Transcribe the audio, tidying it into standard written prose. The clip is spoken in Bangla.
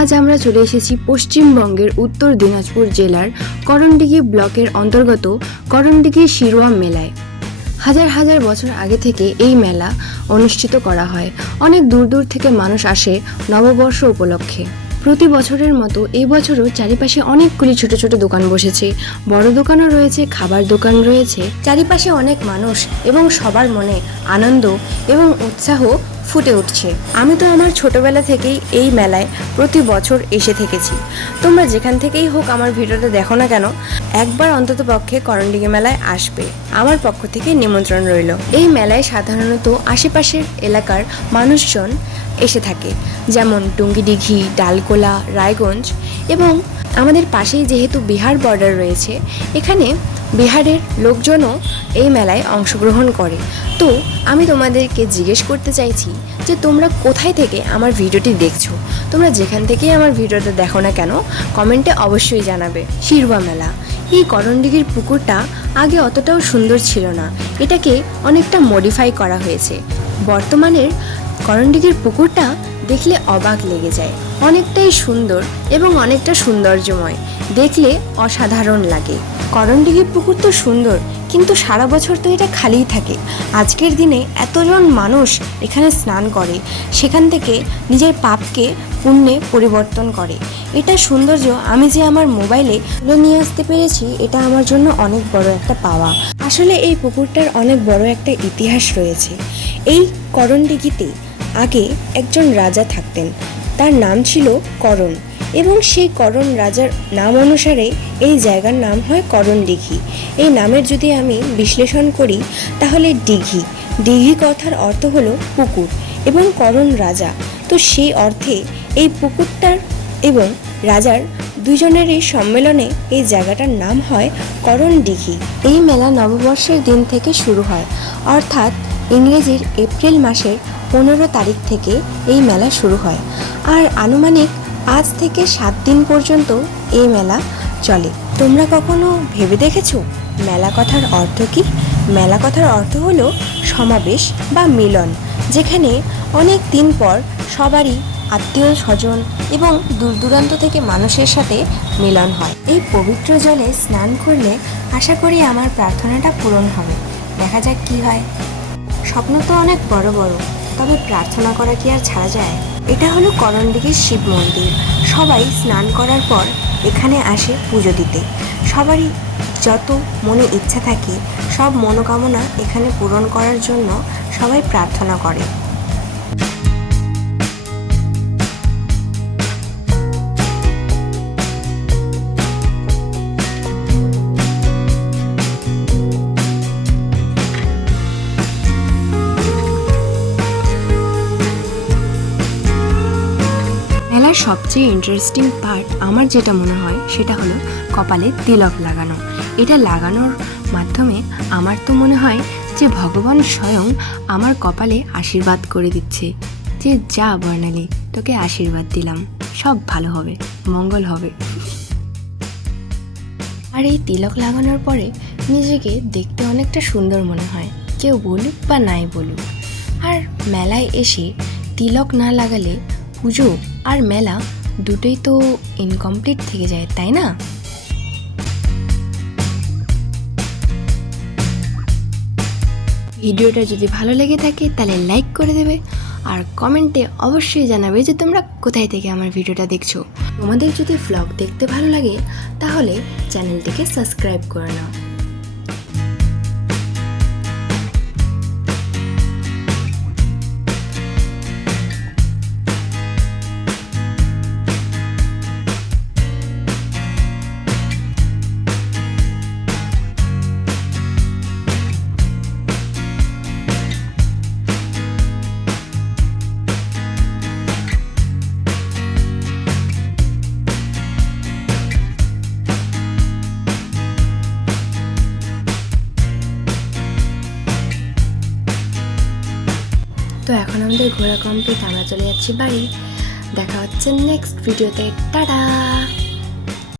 আজ আমরা চলে এসেছি পশ্চিমবঙ্গের উত্তর দিনাজপুর জেলার করণডিঘি ব্লকের অন্তর্গত করণডিঘি শিরোয়া মেলায়। হাজার হাজার বছর আগে থেকে এই মেলা অনুষ্ঠিত করা হয়। অনেক দূর দূর থেকে মানুষ আসে নববর্ষ উপলক্ষে। প্রতি বছরের মতো এই বছরও চারিপাশে অনেকগুলি ছোট ছোট দোকান বসেছে, বড় দোকানও রয়েছে, খাবার দোকান রয়েছে। চারিপাশে অনেক মানুষ এবং সবার মনে আনন্দ এবং উৎসাহ ফুটে উঠছে। আমি তো আমার ছোটবেলা থেকেই এই মেলায় প্রতি বছর এসে থেকেছি। তোমরা যেখান থেকেই হোক আমার ভিডিওটা দেখো না কেন, একবার অন্তত পক্ষে করণডিঘি মেলায় আসবে, আমার পক্ষ থেকে নিমন্ত্রণ রইল। এই মেলায় সাধারণত আশেপাশের এলাকার মানুষজন এসে থাকে, যেমন টুঙ্গিডিঘি, ডালকোলা, রায়গঞ্জ এবং আমাদের পাশেই যেহেতু বিহার বর্ডার রয়েছে, এখানে বিহারের লোকজনও এই মেলায় অংশগ্রহণ করে। তো আমি তোমাদেরকে জিজ্ঞেস করতে চাইছি যে তোমরা কোথায় থেকে আমার ভিডিওটি দেখছো। তোমরা যেখান থেকেই আমার ভিডিওটা দেখো না কেন, কমেন্টে অবশ্যই জানাবে। শিরোয়া মেলা, এই করণডিঘির পুকুরটা আগে অতটাও সুন্দর ছিল না, এটাকে অনেকটা মডিফাই করা হয়েছে। বর্তমানের করণডিঘির পুকুরটা দেখলে অবাক লেগে যায়, অনেকটাই সুন্দর এবং অনেকটা সৌন্দর্যময়, দেখলে অসাধারণ লাগে। করণডিঘির পুকুর তো সুন্দর, কিন্তু সারা বছর তো এটা খালিই থাকে। আজকের দিনে এতজন মানুষ এখানে স্নান করে, সেখান থেকে নিজের পাপকে পুণ্যে পরিবর্তন করে। এটা সৌন্দর্য আমি যে আমার মোবাইলে নিয়ে আসতে পেরেছি, এটা আমার জন্য অনেক বড় একটা পাওয়া। আসলে এই পুকুরটার অনেক বড় একটা ইতিহাস রয়েছে। এই করণডিঘিতে আগে একজন রাজা থাকতেন, তার নাম ছিল করণ, এবং সেই করণ রাজার নাম অনুসারে এই জায়গার নাম হয় করণডিঘি। এই নামের যদি আমি বিশ্লেষণ করি তাহলে দিঘি, দিঘি কথার অর্থ হলো পুকুর, এবং করণ রাজা, তো সেই অর্থে এই পুকুরটার এবং রাজার দুজনেরই সম্মেলনে এই জায়গাটার নাম হয় করণডিঘি। এই মেলা নববর্ষের দিন থেকে শুরু হয়, অর্থাৎ ইংরেজির এপ্রিল মাসের 15 তারিখ থেকে এই মেলা শুরু হয়, আর আনুমানিক 5 থেকে 7 দিন পর্যন্ত এই মেলা চলে। তোমরা কখনো ভেবে দেখেছো মেলা কথার অর্থ কি? মেলা কথার অর্থ হলো সমাবেশ বা মিলন, যেখানে অনেক দিন পর সবারই আত্মীয় স্বজন এবং দূর দূরান্ত থেকে মানুষের সাথে মিলন হয়। এই পবিত্র জলে স্নান করলে আশা করি আমার প্রার্থনাটা পূরণ হবে। দেখা যাক কি হয়। স্বপ্ন তো অনেক বড় বড়, তবে প্রার্থনা করা কি আর ছাড়া যায়? এটা হলো করণডিঘির শিব মন্দির। সবাই স্নান করার পর এখানে আসে পুজো দিতে। সবারই যত মনে ইচ্ছা থাকে সব মনোকামনা এখানে পূরণ করার জন্য সবাই প্রার্থনা করে। মেলার সবচেয়ে ইন্টারেস্টিং পার্ট আমার যেটা মনে হয় সেটা হলো কপালে তিলক লাগানো। এটা লাগানোর মাধ্যমে আমার তো মনে হয় যে ভগবান স্বয়ং আমার কপালে আশীর্বাদ করে দিচ্ছে যে যা বর্ণালী, তোকে আশীর্বাদ দিলাম, সব ভালো হবে, মঙ্গল হবে। আর এই তিলক লাগানোর পরে নিজেকে দেখতে অনেকটা সুন্দর মনে হয়, কেউ বলুক বা নাই বলুক। আর মেলায় এসে তিলক না লাগালে পুজো আর মেলা দুটোই তো ইনকমপ্লিট থেকে যায়, তাই না? ভিডিওটা যদি ভালো লেগে থাকে তাহলে লাইক করে দেবে, আর কমেন্টে অবশ্যই জানাবে যে তোমরা কোথায় থেকে আমার ভিডিওটা দেখছো। তোমাদের যদি ভ্লগ দেখতে ভালো লাগে তাহলে চ্যানেলটিকে সাবস্ক্রাইব করে নাও। তো এখন আমাদের ঘোরা কমপ্লিট, আমরা চলে যাচ্ছি বাড়ি। দেখা হচ্ছে নেক্সট ভিডিওতে, টাটা।